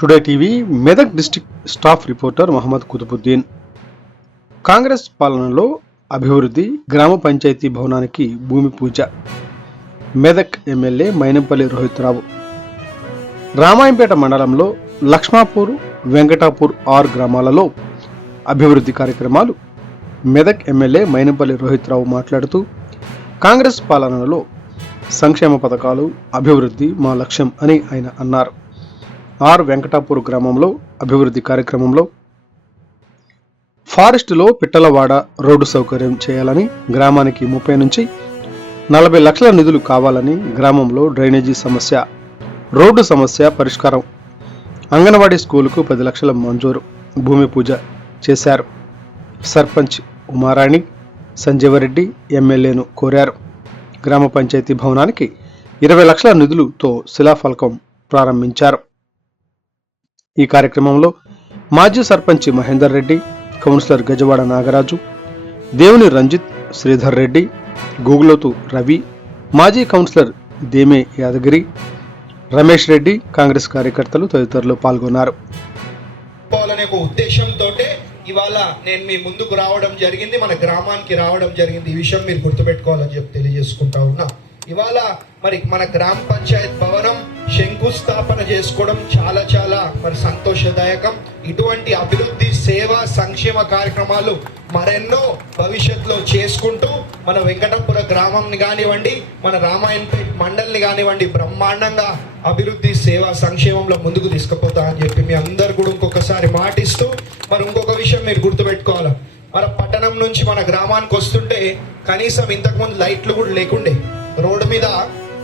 Today TV Medak district staff reporter Mohammed Qutbuddin. Congress పాలనలో అభివృద్ధి, గ్రామ పంచాయతీ భవనానికి భూమి పూజ. మెదక్ ఎమ్మెల్యే మైనంపల్లి రోహిత్రావు. రామాయంపేట మండలంలో లక్ష్మాపూర్, వెంకటాపూర్ ఆర్ గ్రామాలలో అభివృద్ధి కార్యక్రమాలు. మెదక్ ఎమ్మెల్యే మైనంపల్లి రోహిత్రావు మాట్లాడుతూ, కాంగ్రెస్ పాలనలో సంక్షేమ పథకాలు, అభివృద్ధి మా లక్ష్యం అని ఆయన అన్నారు. ఆర్ వెంకటాపూర్ గ్రామంలో అభివృద్ధి కార్యక్రమంలో ఫారెస్టులో పిట్టలవాడ రోడ్డు సౌకర్యం చేయాలని, గ్రామానికి 30 నుంచి 40 లక్షల నిధులు కావాలని, గ్రామంలో డ్రైనేజీ సమస్య, రోడ్డు సమస్య పరిష్కారం, అంగన్వాడీ స్కూలుకు 10 లక్షల మంజూరు, భూమి పూజ చేశారు. సర్పంచ్ ఉమారాణి సంజీవరెడ్డి ఎమ్మెల్యేను కోరారు. గ్రామ పంచాయతీ భవనానికి 20 లక్షల నిధులతో శిలాఫలకం ప్రారంభించారు. ఈ కార్యక్రమంలో మాజీ సర్పంచ్ మహేందర్ రెడ్డి, కౌన్సిలర్ గజవాడ నాగరాజు, దేవుని రంజిత్, శ్రీధర్ రెడ్డి, గూగులోతు రవి, మాజీ కౌన్సిలర్ దేమే యాదగిరి, రమేష్ రెడ్డి, కాంగ్రెస్ కార్యకర్తలు తదితరులు పాల్గొన్నారు. ఉద్దేశంతో ఇవాళ నేను మీ ముందుకు రావడం జరిగింది, మన గ్రామానికి రావడం జరిగింది. ఈ విషయం మీరు గుర్తుపెట్టుకోవాలని చెప్పి తెలియజేసుకుంటా ఉన్నా. ఇవాళ మరి మన గ్రామ పంచాయత్ భవనం శంకుస్థాపన చేసుకోవడం చాలా చాలా మరి సంతోషదాయకం. ఇటువంటి అభివృద్ధి, సేవా, సంక్షేమ కార్యక్రమాలు మరెన్నో భవిష్యత్తులో చేసుకుంటూ మన వెంకటాపుర గ్రామంని కానివ్వండి, మన రామాయణపేట మండలిని కానివ్వండి బ్రహ్మాండంగా అభివృద్ధి, సేవా, సంక్షేమంలో ముందుకు తీసుకుపోతా అని చెప్పి మీ అందరు కూడా ఇంకొకసారి మాటిస్తూ, మరి ఇంకొక విషయం మీరు గుర్తుపెట్టుకోవాలి. మన పట్టణం నుంచి మన గ్రామానికి వస్తుంటే కనీసం ఇంతకుముందు లైట్లు కూడా లేకుండే, రోడ్డు మీద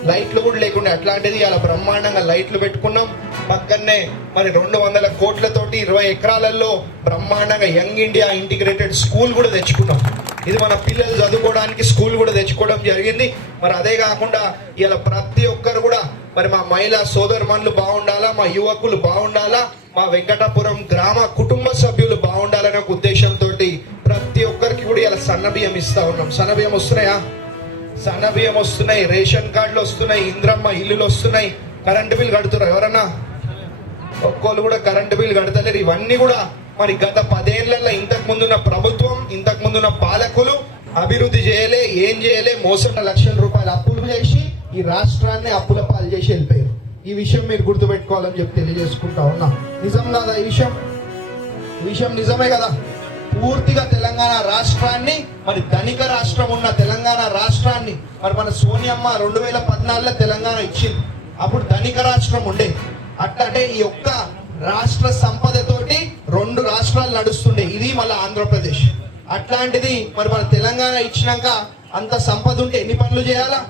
లైట్లు కూడా లేకుండే. అట్లాంటిది అలా బ్రహ్మాండంగా లైట్లు పెట్టుకున్నాం. పక్కనే మరి 200 కోట్లతోటి 20 ఎకరాలలో బ్రహ్మాండంగా యంగ్ ఇండియా ఇంటిగ్రేటెడ్ స్కూల్ కూడా తెచ్చుకున్నాం. ఇది మన పిల్లలు చదువుకోవడానికి స్కూల్ కూడా తెచ్చుకోవడం జరిగింది. మరి అదే కాకుండా ఇలా ప్రతి ఒక్కరు కూడా మరి మా మహిళా సోదరుమణులు బాగుండాలా, మా యువకులు బాగుండాలా, మా వెంకటాపురం గ్రామ కుటుంబ సభ్యులు బాగుండాలనే ఒక ఉద్దేశంతో ప్రతి ఒక్కరికి కూడా ఇలా సన్నబియ్యం ఇస్తా ఉన్నాం. సన్నబియ్యం వస్తున్నాయా? సన్నబియ్యం వస్తున్నాయి, రేషన్ కార్డులు వస్తున్నాయి, ఇంద్రమ్మ ఇల్లులు వస్తున్నాయి. కరెంటు బిల్ కడుతున్నారు ఎవరన్నా? ఒక్కోళ్ళు కూడా కరెంటు బిల్ కడతలేరు. ఇవన్నీ కూడా మరి గత 10 ఏళ్లలో ఇంతకు ముందున్న ప్రభుత్వం, ఇంతకు ముందున్న పాలకులు అభివృద్ధి చేయలే, ఏం చేయలే. మోసం లక్షల రూపాయలు అప్పులు చేసి ఈ రాష్ట్రాన్ని అప్పుల పాలు చేసి వెళ్ళిపోయారు. ఈ విషయం మీరు గుర్తుపెట్టుకోవాలని చెప్పి తెలియజేసుకుంటా ఉన్నా. నిజం కదా ఈ విషయం? నిజమే కదా. పూర్తిగా తెలంగాణ రాష్ట్రాన్ని, మరి ధనిక రాష్ట్రం ఉన్న తెలంగాణ రాష్ట్రాన్ని మరి మన సోనియమ్మ 2014లో తెలంగాణ ఇచ్చింది. అప్పుడు ధనిక రాష్ట్రం ఉండే. అంటే ఈ ఒక్క రాష్ట్ర సంపదతోటి 2 రాష్ట్రాలు నడుస్తుండే, ఇది మళ్ళీ ఆంధ్రప్రదేశ్. అట్లాంటిది మరి మన తెలంగాణ ఇచ్చినాక అంత సంపద ఉంటే ఎన్ని పనులు చేయాలా?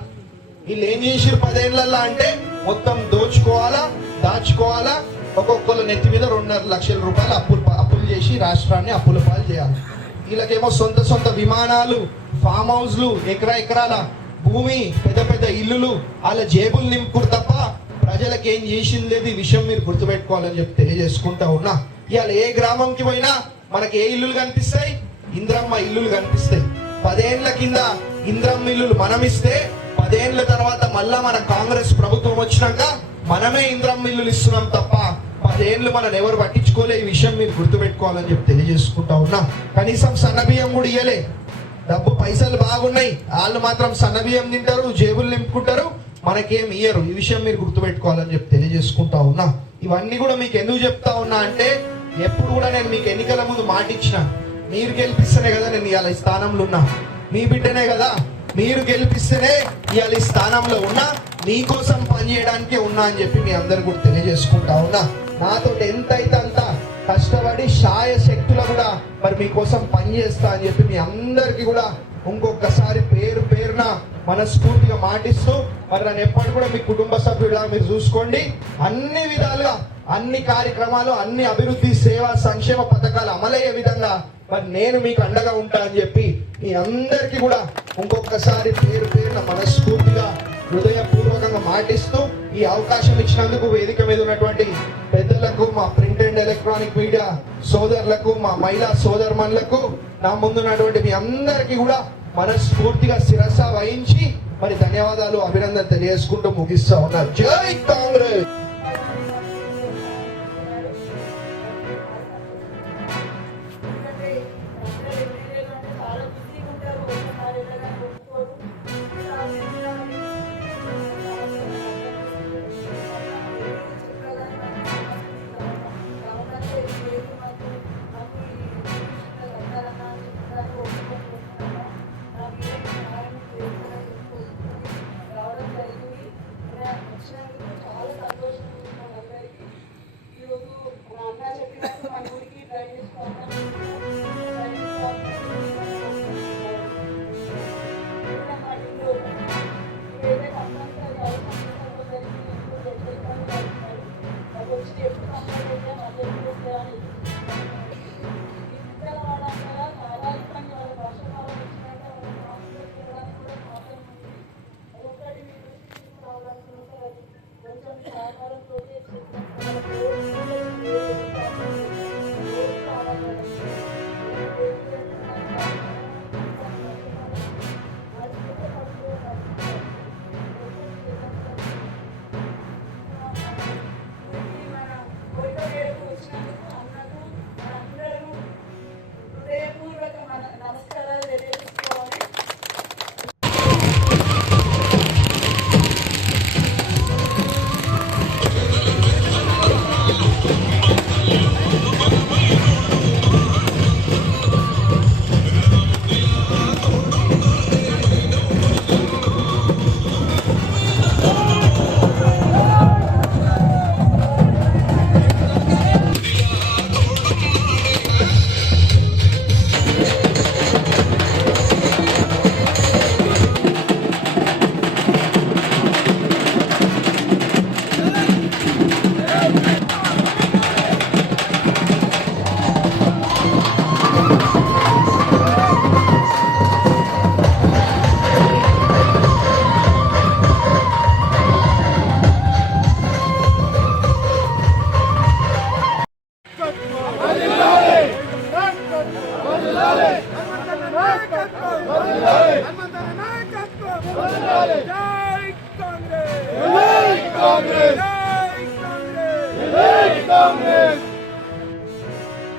వీళ్ళు ఏం చేసిరు 10 ఏళ్లలో అంటే మొత్తం దోచుకోవాలా, దాచుకోవాలా. ఒక్కొక్కరు నెత్తి మీద 2.5 లక్షల రూపాయలు అప్పులు చేసి రాష్ట్రాన్ని అప్పుల పాలు చేయాలి. వీళ్ళకేమో సొంత విమానాలు, ఫామ్ హౌస్లు, ఎకరాల భూమి, పెద్ద ఇల్లులు, వాళ్ళ జేబులు నింపుకురు తప్ప ప్రజలకు ఏం చేసింది లేదు. ఈ విషయం మీరు గుర్తుపెట్టుకోవాలని చెప్పి తెలియజేసుకుంటా ఉన్నా. ఇవాళ ఏ గ్రామంకి పోయినా మనకి ఏ ఇల్లులు కనిపిస్తాయి? ఇంద్రమ్మ ఇల్లులు కనిపిస్తాయి. 10 ఏళ్ల కింద ఇంద్రమ్మ ఇల్లులు మనం ఇస్తే 10 ఏళ్ల తర్వాత మళ్ళా మన కాంగ్రెస్ ప్రభుత్వం వచ్చినాక మనమే ఇంద్రమ్మ ఇల్లులు ఇస్తున్నాం తప్ప 10 ఏళ్ళు మనం ఎవరు పట్టించుకోలే. ఈ విషయం మీరు గుర్తుపెట్టుకోవాలని చెప్పి తెలియజేసుకుంటా ఉన్నా. కనీసం సన్నబియ్యం కూడా ఇయ్యలే. డబ్బు పైసలు బాగున్నాయి, వాళ్ళు మాత్రం సన్నబియ్యం తింటారు, జేబులు నింపుకుంటారు, మనకేం ఇయ్యరు. ఈ విషయం మీరు గుర్తుపెట్టుకోవాలని చెప్పి తెలియజేసుకుంటా ఉన్నా. ఇవన్నీ కూడా మీకు ఎందుకు చెప్తా ఉన్నా అంటే, ఎప్పుడు కూడా నేను మీకు ఎన్నికల ముందు మాట ఇచ్చిన, మీరు గెలిపిస్తేనే కదా నేను ఇవాళ ఈ స్థానంలో ఉన్నా. మీ బిడ్డనే కదా, మీరు గెలిపిస్తేనే ఇవాళ ఈ స్థానంలో ఉన్నా, మీకోసం పనిచేయడానికే ఉన్నా అని చెప్పి మీ అందరు కూడా తెలియజేసుకుంటా ఉన్నా. నాతో ఎంత అయితే అంత కష్టపడి శాయ శక్తులు కూడా మరి మీకోసం పనిచేస్తా అని చెప్పి మీ అందరికి కూడా ఇంకొకసారి పేరున మనస్ఫూర్తిగా మాటిస్తూ, మరి నన్ను ఎప్పటి కూడా మీ కుటుంబ సభ్యులా మీరు చూసుకోండి. అన్ని విధాలుగా అన్ని కార్యక్రమాలు, అన్ని అభివృద్ధి, సేవా, సంక్షేమ పథకాలు అమలయ్యే విధంగా మరి నేను మీకు అండగా ఉంటా అని చెప్పి మీ అందరికీ కూడా ఇంకొకసారి పేరున మనస్ఫూర్తిగా హృదయపూర్వకంగా మాటిస్తూ, ఈ అవకాశం ఇచ్చినందుకు వేదిక మీద ఉన్నటువంటి పెద్దలకు, మా ప్రింట్ అండ్ ఎలక్ట్రానిక్ మీడియా సోదరులకు, మా మహిళా సోదరుమణులకు, నా ముందున్నటువంటి మీ అందరికీ కూడా మనస్ఫూర్తిగా శిరస వహించి మరి ధన్యవాదాలు, అభినందన తెలియజేసుకుంటూ ముగిస్తా ఉన్నారు. జై కాంగ్రెస్. ఎప్పుడు కంప్లైంట్ అయితే మళ్ళీ ఎప్పుడు వస్తాయని ఇంట్లో వాళ్ళంతా చాలా ఇబ్బంది. వాళ్ళ వర్షాకాలం వచ్చినాక వాళ్ళ హాస్పిటల్కి వెళ్ళడానికి కూడా ప్రాబ్లం ఉంది. ఒకటి మీరు రావడానికి ఉంటుంది. కొంచెం సహకారంతో హృదయపూర్వక నమస్కారాలు తెలియజేసుకోవాలి. Congress!